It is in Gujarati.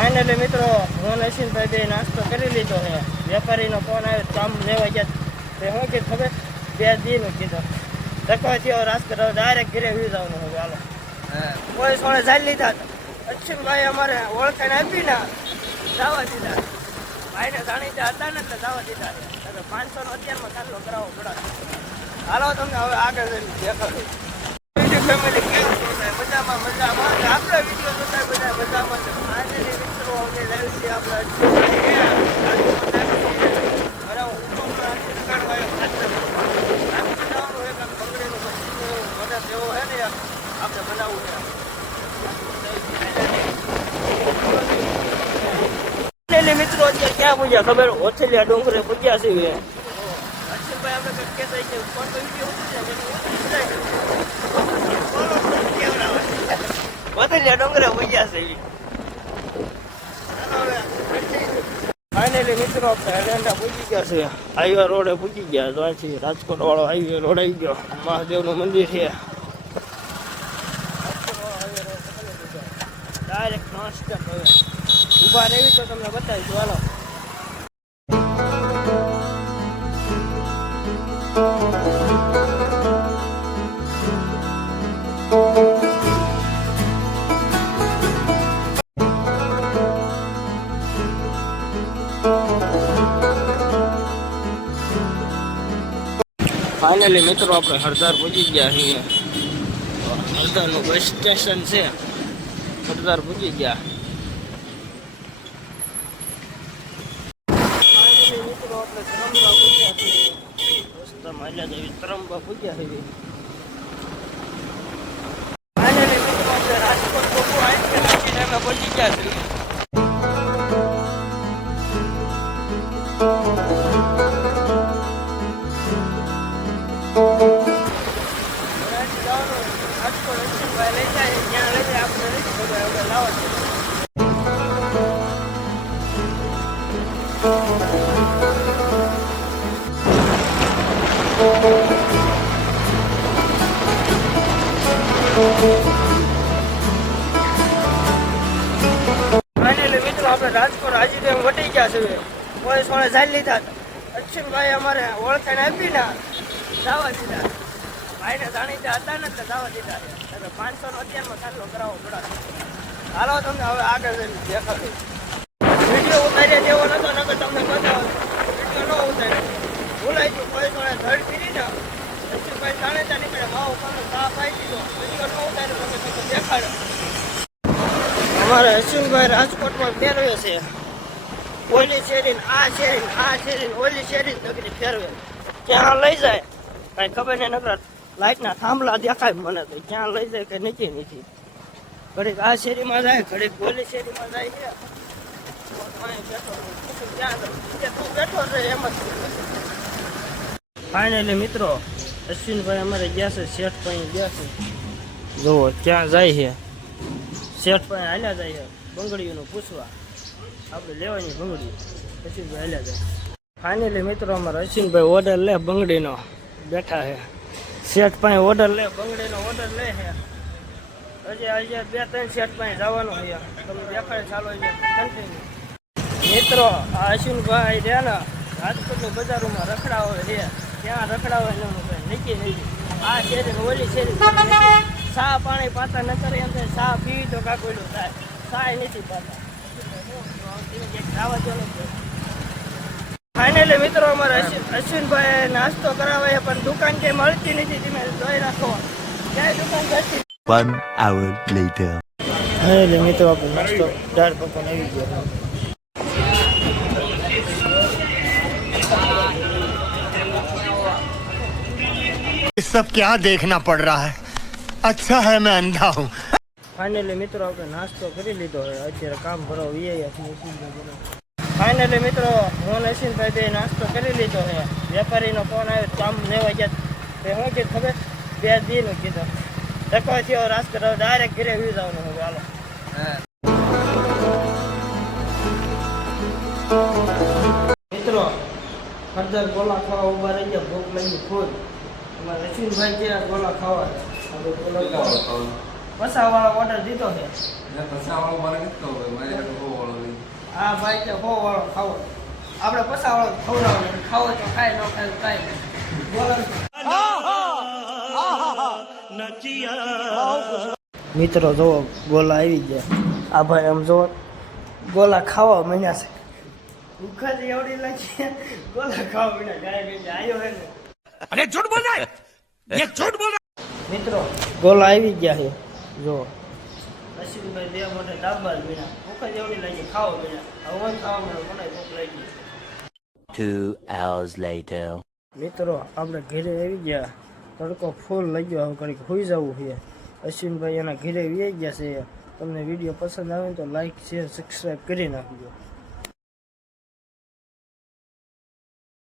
ફાઇનલી મિત્રો હું નસીનભાઈ બે નાસ્તો કરી લીધો છે. વેપારીનો ફોન આવ્યો કામ લેવા ગયા. તે શું કીધું ખબર? બે દીનું કીધું. ધક્કો થયો રાસ કરો ડાયરેક્ટ ઘરે વી જવાનું હવે હાલો. કોઈ સોળે ચાલી લીધા. હતા અશ્વિનભાઈ અમારે ઓળખાણ આપી ને. જવા દીધા. ભાઈને જાણીતા હતા ને એટલે જવા દીધા. એટલે પાંચસો નો અત્યારમાં ચાલો કરાવવો પડે. હાલો તમને હવે આગળ જઈને દેખાડું. ફેમિલી કેવું મજામાં મજામાં? આપણે વીડિયો જોતા બધા મજામાં છે. આપણે બનાવવું છે મિત્રો અત્યારે ક્યાં પૂજ્યા? ખબર? ઓથેલિયા ડુંગરે પૂજ્યા છે અક્ષરભાઈ આપણે કંઈક કહેતા છે ફોન વીડિયો ઓથેલિયા ડુંગરે પૂજ્યા છે ફાઇનલી મિત્રો હાઈવે રોડે પૂજી ગયા. તો રાજકોટ વાળો હાઈવે રોડ આવી ગયો. મહાદેવનું મંદિર છે. ડાયરેક્ટ નોન સ્ટોપ હવે. તો તમને બતાવીશું. હાલો. ફાઇનલી મિત્રો, આપણે હરદાર પહોંચી ગયા છીએ. હરદારનું બસ સ્ટેશન છે. હરદાર પહોંચી ગયા. ત્રંબા પૂજ્યા છીએ. મિત્રો, આપણે રાજકોટ હાજીદેવ વટી ગયા છે કોઈ સોળે ચાલી લીધા. અશ્વિનભાઈ અમારે ઓળખાણ આપી ના. જવા દીધા. ભાઈને જાણીતા હતા ને એટલે જવા દીધા. એટલે પાંચસો નો અત્યારમાં કરાવવો પડે હાલો તમને હવે આગળ જઈને દેખાડું. વીડિયો ઉતાર્યા જેવો નતો નકર તમને બતાવો. વીડિયો ન ઉતાર્યો ભૂલાઈ ગયું કોઈ સોળે ધડ પીરી ને નીકળે માવો પાનો સાફ આવી દીધો. વીડિયો ન ઉતાર્યો નકર તમને અમારે અશ્વિનભાઈ રાજકોટમાં ફેરવે છે. ઓલી શેરી આ શેરી આ શેરી ઓલી શેરી નગરી ફેરવે. ત્યાં લઈ જાય. કઈ ખબર નહીં, નકર લાઈટના થાંભલા દેખાય મને તો. ક્યાં લઈ જાય કે નીચે નથી ઘડીક આ શેરીમાં જાય, ઘડીક ઓલી શેરીમાં જાય છે. ફાઇનલી મિત્રો, અશ્વિનભાઈ અમારે ગયા છે, શેઠ પાસે ગયા છે. જુઓ, ક્યાં જાય છે? શેઠ હાલ્યા જાય છે, બંગડીઓનું પૂછવા. આપણે લેવાની બંગડી. અશ્વિનભાઈ હાલ્યા જાય. ફાઇનલી મિત્રો, અમારે અશ્વિનભાઈ ઓર્ડર લે, બંગડીનો. બેઠા છે. શેઠ પાસે ઓર્ડર લે, બંગડીનો ઓર્ડર લે હે. હજી હજી બે ત્રણ શેઠ પાસે જવાનું છે. તમે દેખાય ચાલો મિત્રો, આ અશ્વિનભાઈ રહ્યા ને, રાજકોટની બજારોમાં રખડાવો છે. ત્યાં રખડાવો એનું નક્કી નથી. આ શેરી ઓલી શેરી સા પાણી પાતા ન કરે એમ ચા પીવી તો કાંક થાય. સા નથી પાતા. આવા મિત્રો અમારે અશ્વિન- અશ્વિનભાઈ નાસ્તો કરાવે છે પણ દુકાન ક્યાંય મળતી નથી તમે જોઈ રાખો ક્યાંય દુકાન જતી One hour later. ફાઇનલી મિત્રો આપણે નાસ્તો દાળ પકવાન આવી ગયો ये सब क्या देखना पड़ रहा है अच्छा है मैं अंधा हूँ ફાઇનલી મિત્રો આપણે નાસ્તો કરી લીધો છે અત્યારે કામ ભરો ફાઇનલી મિત્રો હું નસીનભાઈ બે નાસ્તો કરી લીધો છે. વેપારીનો ફોન આવ્યો કામ લેવા ગયા. તે શું કીધું ખબર? બે દીનું કીધું. ધક્કો થયો રાસ્તો ડાયરેક્ટ ઘરે વી જવાનું હું ચાલો મિત્રો ફર્ધર ગોલા ખાવા ઊભા રહી ગયા. ભૂખ લઈ ખુદ અમારે રસીનભાઈ છે ગોલા ખાવા. પસાવાળો ઓર્ડર દીધો છે. પસાવાળો મારે નથી ખબર મારે આ ભાઈ છે હો વાળો ખાવો. આપણે પસા વાળો ખવડાવો ખાવો તો ખાય ન ખાય ખાય બોલો મિત્રો જોવો ગોલા આવી ગયા. આ ભાઈ આમ જોવો ગોલા ખાવા મન્યા છે. ભૂખાથી એવડી લાગી. ગોલા ખાવા મળ્યા ગાય ગાય આવ્યો હે અરે ઝૂઠ બોલાય! ઝૂઠ બોલાય! મિત્રો ગોલા આવી ગયા છે. જો અશ્વિનભાઈ બે મોટે ડાબા જ મીણા. ભૂખ જ એવડી લાગી ખાવા મીણા. હવે ખાવા માંડ્યો મને ભૂખ લાગી Two hours later. મિત્રો આપણે ઘરે આવી ગયા. તડકો ફૂલ લઈ ગયો હવે ઘડીક હોઈ જવું છે. અશ્વિનભાઈ એના ઘરે વી ગયા છે. તમને વીડિયો પસંદ આવે ને તો લાઈક શેર સબસ્ક્રાઈબ કરી નાખજો.